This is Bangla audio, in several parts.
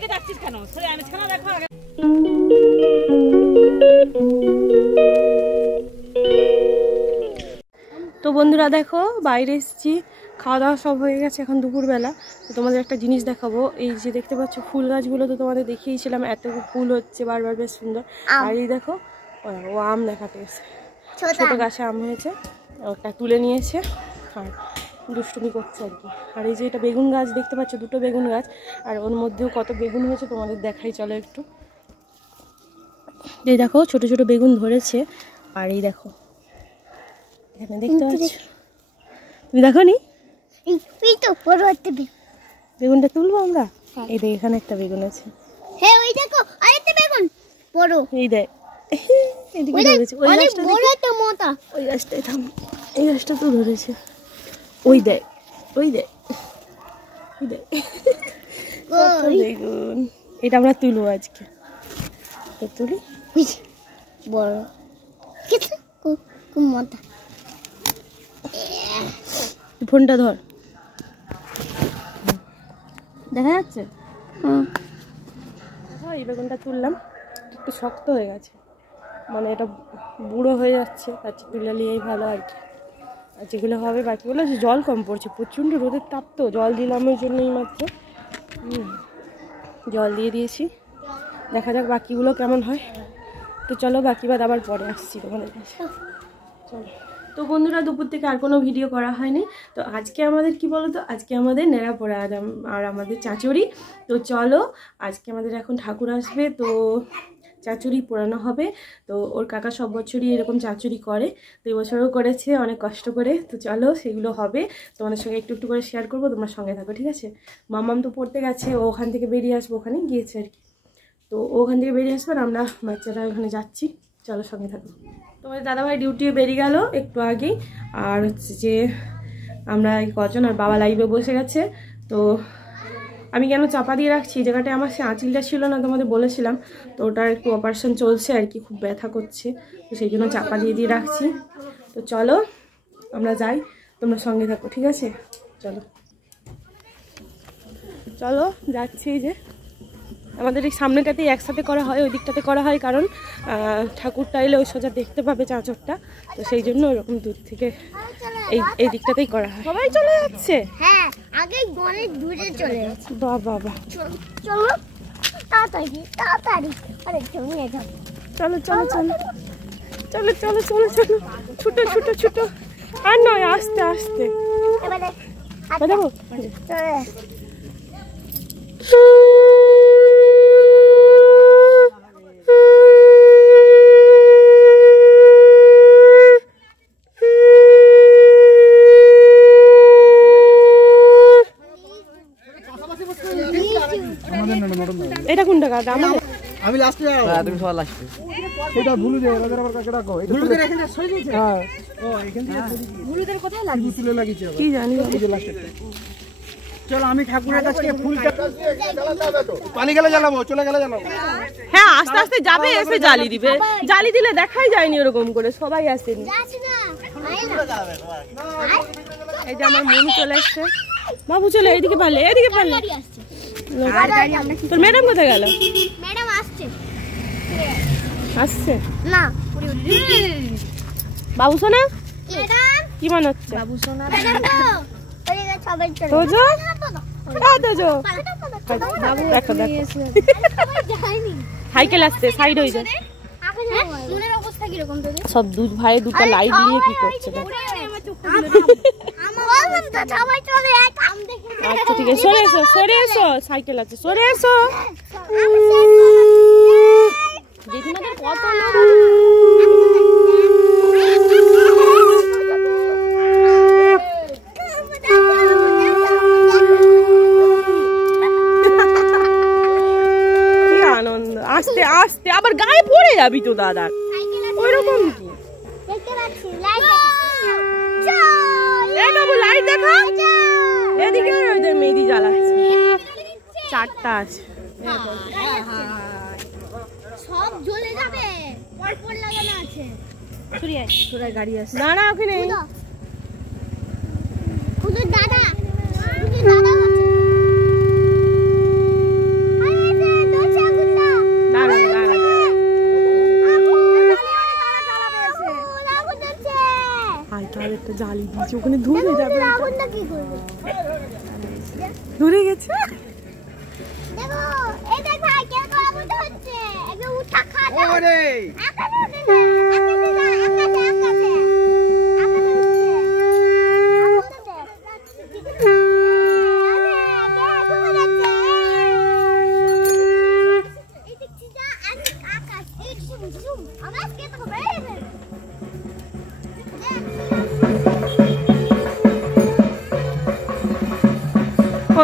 ওইদিকে যাচ্ছিস কেন? সরে আমি ছানা দেখো আগে। তো বন্ধুরা দেখো বাইরে এসেছি, খাওয়া দাওয়া সব হয়ে গেছে, এখন দুপুরবেলা। তো তোমাদের একটা জিনিস দেখাবো, এই যে দেখতে পাচ্ছ ফুল গাছগুলো তো তোমাদের দেখিয়েছিলাম, এত ফুল হচ্ছে বারবার, বেশ সুন্দর। আর এই দেখো ও আম দেখাতে এসে, ছোটো গাছে আম হয়েছে, ওটা তুলে নিয়েছে আর দুষ্টুমি করছে আর কি। আর এই যে এটা বেগুন গাছ দেখতে পাচ্ছ, দুটো বেগুন গাছ, আর ওর মধ্যেও কত বেগুন হয়েছে তোমাদের দেখাই, চলো একটু। এই দেখো ছোট ছোট বেগুন ধরেছে, আর এই দেখো এখানে দেখতে পাচ্ছ, তুমি দেখো নি বেগুনটা তুলবো আমরা। এই দেখ এখানে একটা বেগুন আছে, হ্যাঁ ওই দেখো আরেকটা বেগুন বড়, এই দেখ এদিকে ধরেছে, ওই গাছটা বড় একটা মোটা, ওই গাছটাই থাম, এই গাছটা তো ধরেছে, ওই দেখ ওই দেখ ওই দেখ বেগুন। এটা আমরা তুলবো আজকে, তো তুলি বড় খুব মোটা। ফোনটা ধর, দেখা যাচ্ছে? এই বেগুনটা তুললাম, একটু শক্ত হয়ে গেছে, মানে এটা বুড়ো হয়ে যাচ্ছে, তার চেয়ে তুলে নিয়েই ভালো আর কি। আর যেগুলো হবে বাকিগুলো, জল কম পড়ছে, প্রচণ্ড রোদের তাপ, তো জল দিলাম ওই জন্যই মাত্র, জল দিয়ে দিয়েছি। দেখা যাক বাকিগুলো কেমন হয়। তো চলো বাকি বাদ আবার পরে আসছি তোমাদের কাছে, চলো। তো বন্ধুরা দুপুর থেকে আর কোনো ভিডিও করা হয়নি। তো আজকে আমাদের কি বলো তো, আজকে আমাদের নেড়াপোড়া আর আমাদের চাচুরি। তো চলো আজকে আমাদের এখন ঠাকুর আসবে, তো চাচুরি পোড়ানো হবে। তো ওর কাকা সব বছরই এরকম চাচুরি করে, তো এবছরও করেছে অনেক কষ্ট করে। তো চলো সেগুলো হবে, তোমাদের সঙ্গে একটু একটু করে শেয়ার করবো, তোমার সঙ্গে থাকো, ঠিক আছে? মামাম তো পড়তে গেছে, ও ওখান থেকে বেরিয়ে আসবো, ওখানে গিয়েছে আর কি। তো ওখান থেকে বেরিয়ে আসবে, আর আমরা বাচ্চারা ওখানে যাচ্ছি, চলো সঙ্গে থাকো। তোমাদের দাদাভাই ডিউটিও বেরিয়ে গেল একটু আগেই, আর হচ্ছে যে আমরা কজন, আর বাবা লাইভে বসে গেছে। তো আমি কেন চাপা দিয়ে রাখছি, এই জায়গাটায় আমার সে আঁচিলটা ছিল না, তোমাদের বলেছিলাম, তো ওটার একটু অপারেশন চলছে আর কি, খুব ব্যথা করছে, তো সেই জন্য চাপা দিয়ে রাখছি। তো চলো আমরা যাই, তোমরা সঙ্গে থাকো, ঠিক আছে? চলো চলো যাচ্ছি। যে আমাদের এই সামনেটাতেই একসাথে করা হয়, ওই দিকটাতে করা হয়, কারণ ঠাকুরটা এলে ওই সোজা দেখতে পাবে চাঁচরটা, তো সেই জন্য ওরকম দূর থেকে এই দিকটাতেই করা হয়। সবাই চলে যাচ্ছে, হ্যাঁ আগে অনেক দূরে চলে যাচ্ছে। বাহ বাহ বাহ, চলো তাড়াতাড়ি তাড়াতাড়ি, আরে জমিয়ে যাও, চলো চলো চলো চলো চলো চলো চলো, ছুটো ছুটো ছুটো, আর নয় আস্তে আস্তে, এবারে বাজাবো। চলে এটা কোনটা কাটা? আমি লাস্টে যাব, তুমি সবার লাস্টে। এটা ভুলুদের ওদের আবার কাকে ডাকো? ভুলুদের এখানে সরে দিয়েছে। হ্যাঁ ও এখান থেকে ভুলুদের কোথায় লাগিয়েছে? তুলে লাগিয়েছে কি জানি, এই যে লাস্টে। চলো আমি ঠাকুরের কাছে ফুলটা পানি গেলে জ্বালাবো, চলে গেলে জ্বালাবো। হ্যাঁ আস্তে আস্তে যাবে, এসে জ্বালি দিবে, জ্বালি দিলে দেখাই যায়নি ওরকম করে, সবাই আসেনি। এই যে আমার মনু চলে এসছে, বাবু চলে এইদিকে পারলে, এইদিকে পারলে। তোর ম্যাডাম কোথায় গেল? ম্যাডাম আসছে আসছে না, বাবু সোনা ম্যাডাম কি মনে হচ্ছে? বাবু সোনা ম্যাডাম তো ওই যে সবাই চলে তোজো তোজো, বাবু দেখো দেখো যায়নি, সাইকেল আসছে, সাইড হয়ে যায়। মনের অবস্থা কি রকম তোদের? সব দুধ ভাই দুটো লাইট নিয়ে কি করছে? আচ্ছা ঠিক আছে, সরে এসো সরে এসো, সাইকেল আছে, সরে এসো। জেঠিমাদের কত আনন্দ, আস্তে আস্তে আবার গায়ে পড়ে যাবি তো দাদার, ওইরকম কি? লাইট দেখা, এদিকে ওদের মেহেদি জ্বালাচ্ছে, চারটা আছে, সব জ্বলে যাবে, পরপর লাগানো আছে। তোরাই গাড়ি আছে, দাঁড়া ওখানে। দাদা দাদা যাচ্ছে, ওখানে দূরে যাবে, আগুনটা কি করবে? দূরে গেছে। দেখো এই দেখ ভাই কেন আগুনটা হচ্ছে, একে উঠা খা দাও। ওরে আকাশে উঠে না, আকাশে না, আকাশে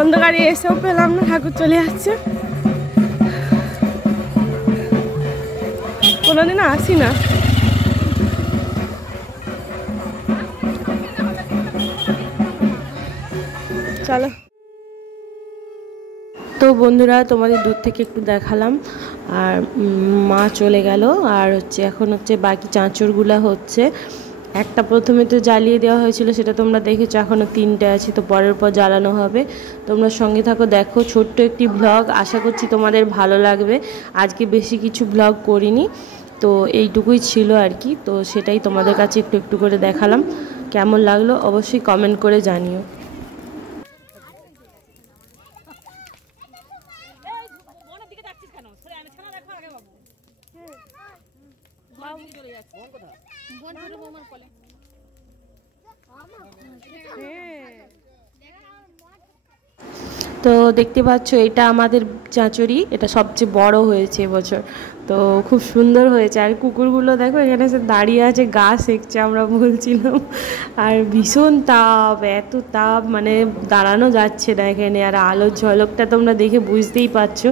অন্ধকারে এসেও পেলাম না, ঠাকুর চলে যাচ্ছে। কোনোদিন আসি না। চলো তো বন্ধুরা, তোমাদের দূর থেকে একটু দেখালাম। আর মা চলে গেল, আর হচ্ছে এখন হচ্ছে বাকি চাঁচড়গুলা হচ্ছে। একটা প্রথমে তো জ্বালিয়ে দেওয়া হয়েছিল, সেটা তোমরা দেখেছো, এখনও 3টে আছে, তো পরের পর জ্বালানো হবে। তোমরা সঙ্গে থাকো, দেখো ছোট্ট একটি ব্লগ, আশা করছি তোমাদের ভালো লাগবে। আজকে বেশি কিছু ব্লগ করিনি, তো এইটুকুই ছিল আর কি। তো সেটাই তোমাদের কাছে একটু একটু করে দেখালাম। কেমন লাগলো অবশ্যই কমেন্ট করে জানিও। বনের দিকে যাচ্ছিস কেন? সরে আয়, ছানা দেখো আগে বাবু। বাবু চলে যাচ্ছে। বন কোথায়? বন ছোট বৌমার কোলে। তো দেখতে পাচ্ছ, এটা আমাদের চাঁচড়ি, এটা সবচেয়ে বড় হয়েছে এবছর। তো খুব সুন্দর হয়েছে। আর কুকুরগুলো দেখো এখানে এসে দাঁড়িয়ে আছে, গা সেঁকছে, আমরা বলছিলাম। আর ভীষণ তাপ, এত তাপ, মানে দাঁড়ানো যাচ্ছে না এখানে। আর আলোর ঝলকটা তোমরা দেখে বুঝতেই পারছো,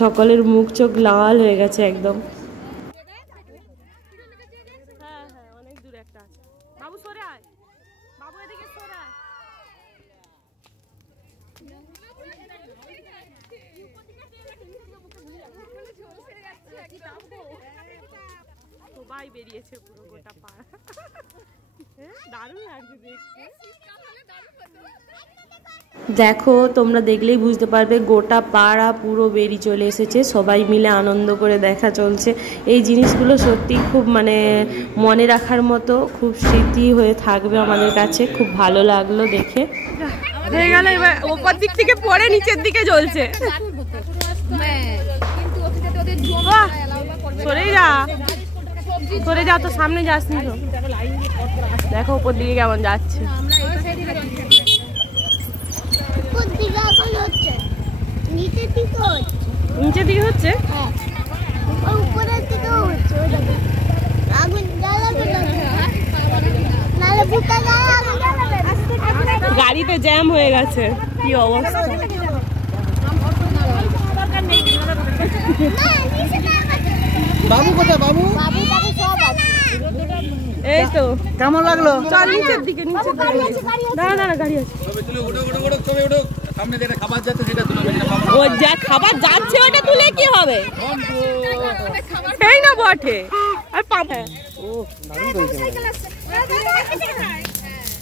সকলের মুখ চোখ লাল হয়ে গেছে একদম। হ্যাঁ হ্যাঁ, অনেক দূরে একটা আছে। বাবু সরে আয়, বাবু এদিকে সরে আয়। সবাই বেরিয়েছে, পুরো গোটা পাড়া। দারুণ লাগছে দেখতে। দেখো তোমরা দেখলেই বুঝতে পারবে, গোটা পাড়া পুরো বেরিয়ে চলে এসেছে, সবাই মিলে আনন্দ করে দেখা চলছে। এই জিনিসগুলো সত্যি খুব মানে মনে রাখার মতো, খুব স্মৃতি হয়ে থাকবে আমাদের কাছে। খুব ভালো লাগলো দেখে। হয়ে গেল, এবার ওপর দিক থেকে পরে নিচের দিকে জ্বলছে। সরে যা, সরে যা, তো সামনে যাসনি তো। দেখো উপর দিকে কেমন যাচ্ছে। নিচের দিকে হচ্ছে, গাড়িতে জ্যাম হয়ে গেছে, কি অবস্থা। বাবু কোথায়? বাবু এই তো কেমন লাগলো? চল নিচের দিকে, নিচের দিকে। দাঁড়া দাঁড়া, গাড়ি আছে। ও যা খাবার যাচ্ছে ওটা তুলে কি হবে? সেই না বটে। আর পাবে ও দারুণ হয়েছে।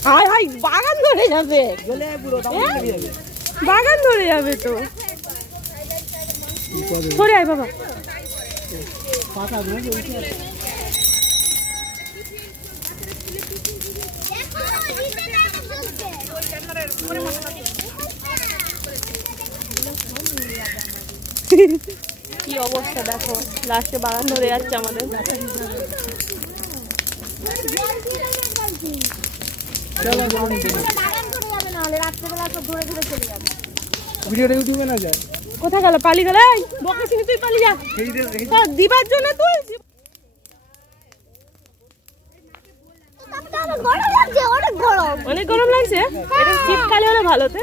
হাই হাই, বাগান ধরে যাবে, বাগান ধরে যাবে তো। সরে আয় বাবা। কি অবস্থা দেখো, লাস্টে বাগান ধরে যাচ্ছে আমাদের। ভিডিওটা ইউটিউবে না যায়? কোথায় গেল? পালিয়ে গেল। বকাছিনি তুই, পালিয়ে যা। দিবার জন্য তুই অনেক গরম লাগছে। এটা শীতকালে হলে ভালোতে,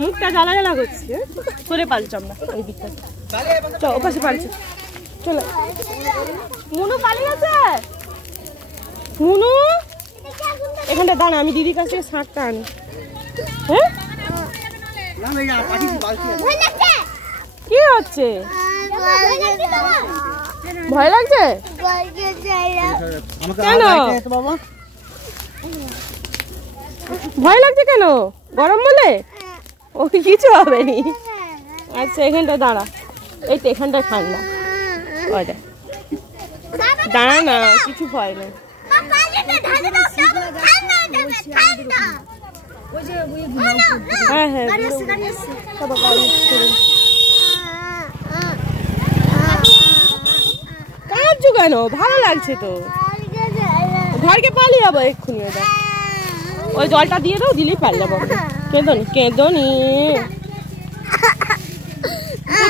মুখটা জ্বালা জ্বালা করছে। সরে পালছ আমরা ওই দিকটা, চল ওপাশে পালছে। চলো, মুনু পালিয়ে গেছে। মুনু এখানটা দাঁড়া, আমি দিদির কাছে শাঁকটা আনি। হ্যাঁ কি হচ্ছে? ভয় লাগছে কেন? ভয় লাগছে কেন? গরম বলে? ও কিছু হবে নি। আচ্ছা এখানটা দাঁড়া, এই তো এখানটা ঠান্ডা। ওইটা দাঁড়া না, কিছু ভয় নেই। হ্যাঁ হ্যাঁ বাবা, গাড়ি ছেড়ে দাও। কাঁদছো কেন? ভালো লাগছে তো। ঘরকে পালিয়ে যাবো এক্ষুনি। ওটা ওই জলটা দিয়ে দাও, দিলেই পালিয়ে যাবো। কেঁদনি কেঁদনি,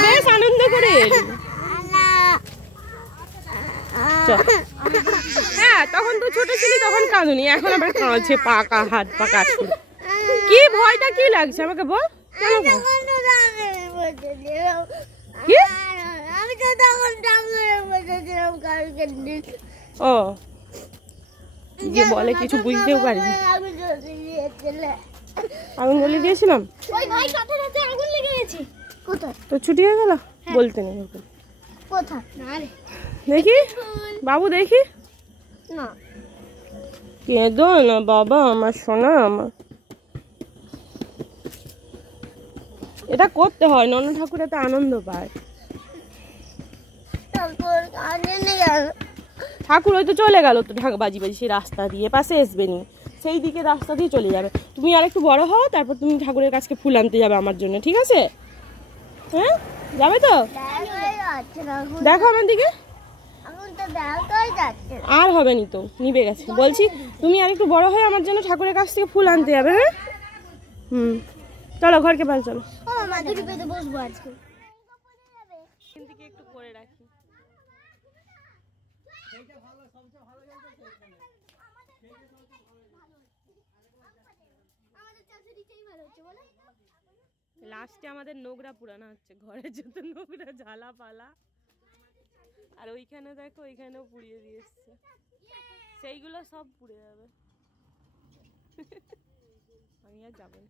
বেশ আনন্দ করে এলি। হ্যাঁ তখন তো ছোট ছিলি, তখন কাঁদুনি, এখন আবার কাঁদছে, পাকা হাত পা কাটছে। কি ভয়টা কি লাগছে আমাকে বল? কি? ও যে বলে কিছু বুঝতেও পারি। আগুন বলে দিয়েছিলাম তো ছুটি হয়ে গেল, বলতে নেই। দেখি বাবু, দেখি কেঁদো না বাবা আমার সোনা আমার। এটা করতে হয়, নন ঠাকুর এত আনন্দ পায়। ঠাকুর হয়তো চলে গেল তো ঢাক বাজি বাজি সেই রাস্তা দিয়ে, পাশে আসবে নি, সেই দিকে রাস্তা দিয়ে চলে যাবে। তুমি আর একটু বড় হও, তারপর তুমি ঠাকুরের কাছে ফুল আনতে যাবে আমার জন্য, ঠিক আছে? হ্যাঁ যাবে তো? দেখো আমার দিকে, আর হবে নি তো, নিবে গেছে। বলছি তুমি আর একটু বড় হয়ে আমার জন্য ঠাকুরের কাছ থেকে ফুল আনতে যাবে। হ্যাঁ চলো ঘরকে পাল, চলো। একটু করে রাখি। লাস্টে আমাদের নোংরা পুরানো হচ্ছে, ঘরে যত নোংরা ঝালা পালা। আর ওইখানে দেখো, ওইখানেও পুড়িয়ে দিয়ে এসছে, সেইগুলো সব পুড়ে যাবে। আমি আর যাবো না।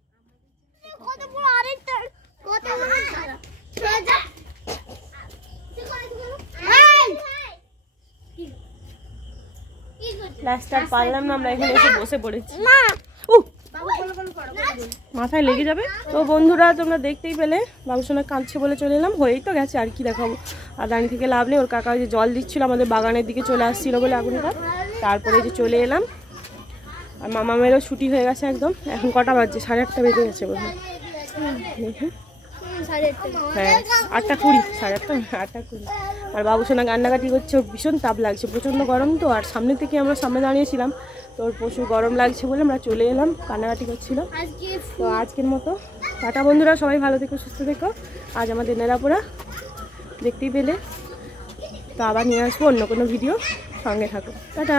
লাস্ট আর পারলাম না, আমরা এখানে এসে বসে পড়েছি। মাথায় লেগে যাবে। তো বন্ধুরা তোমরা দেখতেই পেলে, বাবুসোনা কাঁদছে বলে চলে এলাম। হয়েই তো গেছে, আর কি দেখাবো। আর দাঁড়িয়ে থেকে লাভ নেই। ওর কাকা যে জল দিচ্ছিল আমাদের বাগানের দিকে চলে আসছিল বলে আগুনটা, তারপরে যে চলে এলাম। আর মামা মেয়েরও ছুটি হয়ে গেছে একদম। এখন কটা বাজছে? 8:30 বেজে গেছে বোধ হয়। হ্যাঁ 8:20, 8:30। আর বাবুসোনা কান্নাকাটি করছে, ওর ভীষণ তাপ লাগছে, প্রচণ্ড গরম তো। আর সামনে থেকে আমরা সামনে দাঁড়িয়েছিলাম, তো ওর প্রচুর গরম লাগছে বলে আমরা চলে এলাম, কান্নাকাটি করছিল। তো আজকের মতো টাটা বন্ধুরা, সবাই ভালো থেকো, সুস্থ থেকো। আজ আমাদের নেড়াপোড়া দেখতেই পেলে, তো আবার নিয়ে আসবো অন্য কোনো ভিডিও, সঙ্গে থাকো। টাটা।